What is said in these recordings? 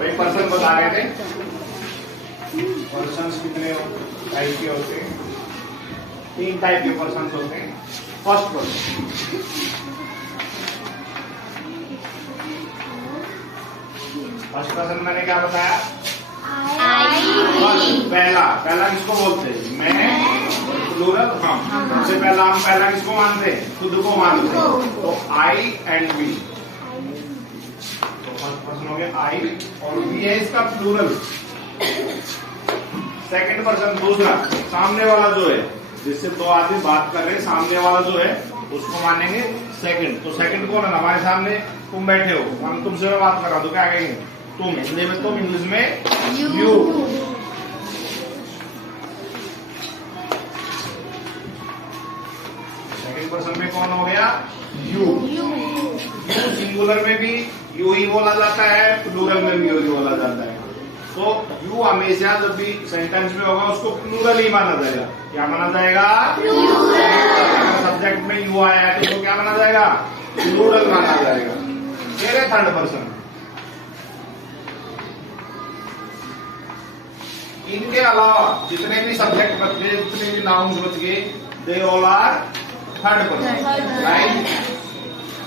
भाई पर्सन बता रहे थे, पर्सन कितने टाइप के होते हैं? 3 टाइप के पर्सन होते हैं। फर्स्ट पर्सन मैंने क्या बताया? पहला किसको बोलते हैं? मैं, प्लूरल हम। सबसे पहला हम पहला किसको मानते हैं? खुद को मानते हैं, तो आई एंड वी। तो फर्स्ट पर्सन हो गया आई, और वी है इसका प्लूरल। सेकंड पर्सन दूसरा, सामने वाला जो है, जिससे 2 आदमी बात कर रहे हैं, सामने वाला जो है उसको मानेंगे सेकंड। तो सेकंड कौन है? हमारे सामने तुम बैठे हो, हम तुमसे बात कर रहा हूं, तो क्या कहेंगे? तुम। हिंदी में तुम, इंग्लिश में यू। सेकंड पर्सन में कौन हो गया? यू। यू सिंगुलर में भी यू ही बोला जाता है, प्लूरल में भी यू ही बोला जाता है। तो यू हमेशा जब भी सेंटेंस में होगा उसको प्लूरल ही माना जाएगा। क्या माना जाएगा? प्लूरल। सब्जेक्ट में यू आया है तो क्या माना जाएगा? प्लूरल माना जाएगा। फिर है थर्ड पर्सन। इनके अलावा जितने भी सब्जेक्ट बच गए, जितने भी नाउन्स बच गए, they all are third person, right?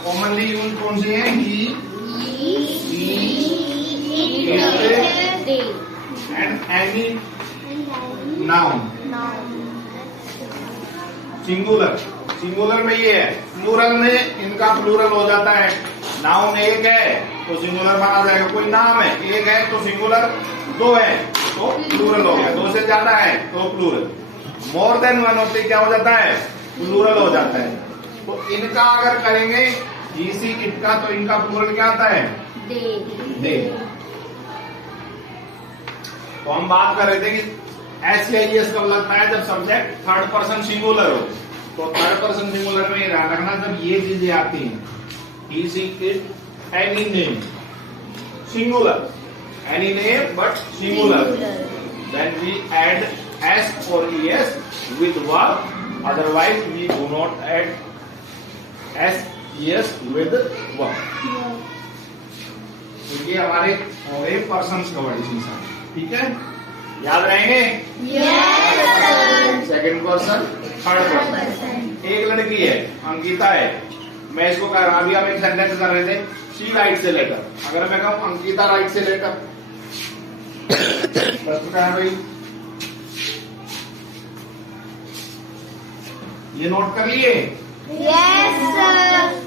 Commonly use कौन सी है? He, and any noun. Singular में ये है, प्लूरल में इनका प्लूरल हो जाता है। नाउन एक है तो सिंगुलर माना जाएगा, कोई नाम है एक है तो सिंगुलर, 2 है तो प्लूरल हो गया, 2 से ज्यादा है तो प्लूरल, मोर देन 1 होते क्या हो जाता है? प्लूरल हो जाता है। तो इनका अगर करेंगे इसी इनका, तो इनका प्लूरल क्या आता है? दे। तो हम बात कर रहे थे कि एस कब लगता है? जब सब्जेक्ट थर्ड पर्सन सिंगुलर हो। तो थर्ड पर्सन सिंगुलर में ध्यान रखना, जब ये चीजें आती हैं, इसी it, any name, singular, any name but singular, then we add s or es with verb, otherwise we do not add s es with verb। तो ये हमारे हो गए पर्सन्स कवर्ड इसमें सारे, ठीक है? याद रहेंगे? Second person, third person. एक लड़की है, अंकिता है, मैं इसको कह रहा, अभी हम एक सेंटेंस कर रहे थे, शी राइट्स ए लेटर। अगर मैं कहूं अंकिता राइट्स ए लेटर, बस क्या है भाई? ये नोट कर लिए? Yes sir.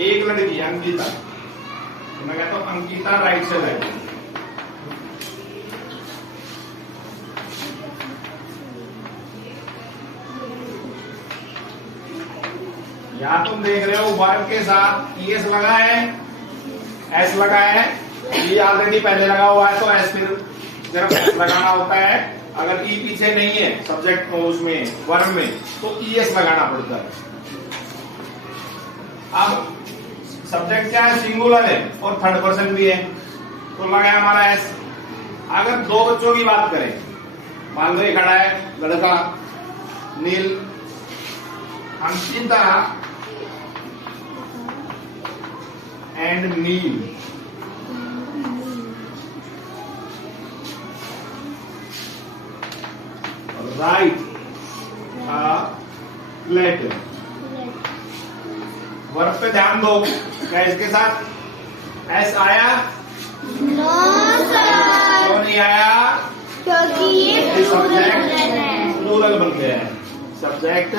एक लड़की अंकिता, तो मैं कहता हूं अंकिता राइट से लेटर। यहाँ तुम देख रहे हो वर्ब के साथ ईएस लगा है, एस लगा है, ये ऑलरेडी पहले लगा हुआ है तो एस फिर सिर्फ लगाना होता है। अगर ई पीछे नहीं है सब्जेक्ट उसमें वर्ब में तो ईएस लगाना पड़ता है। अब सब्जेक्ट क्या है? सिंगुलर है और थर्ड पर्सन भी है, तो लगा हमारा एस। अगर 2 बच्चों की बात करें, मान लो ये खड़ा है लड़का Neil, Ankita and Neil, write a letter। Verb पे ध्यान दो, क्या इसके साथ एस आया? No sir. क्यों नहीं आया? क्योंकि ये सब्जेक्ट प्लूरल बन गया है, सब्जेक्ट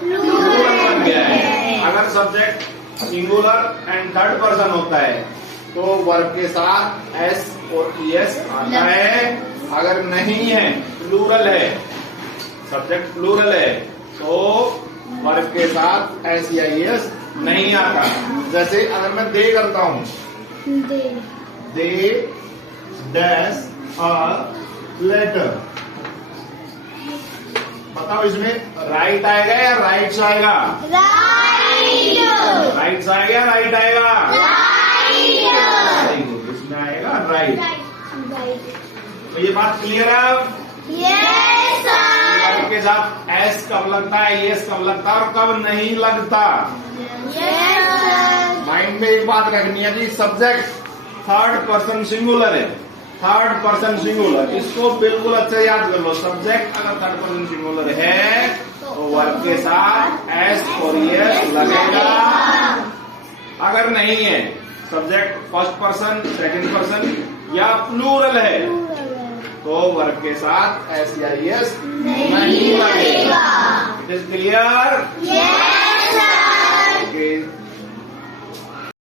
प्लूरल बन गया है। अगर subject singular and third person होता है तो वर्ब के साथ एस और ईएस आता है। अगर नहीं है, प्लूरल है, सब्जेक्ट प्लूरल है, तो वर्ब के साथ एस या ईएस नहीं आता। जैसे अगर मैं दे करता हूं, दे डैश अ लेटर, बताओ इसमें राइट आएगा या राइट्स आएगा? राइट्स आएगा या राइट आएगा? इसमें आएगा राइट। तो ये बात क्लियर है अब? Yes sir. के साथ एस कब लगता है, एस कब लगता है और कब नहीं लगता? Yes sir. में एक बात रखनी है कि सब्जेक्ट थर्ड पर्सन सिंगुलर है, थर्ड पर्सन सिंगुलर, इसको बिल्कुल अच्छे याद कर लो। सब्जेक्ट अगर थर्ड पर्सन सिंगुलर है तो वर्ब के साथ एस और एस लगेगा। अगर नहीं है, subject first person, second person या प्लूरल है तो वर्ब के साथ एस या एस नहीं लगेगा। It is clear? Yes, sir. Okay.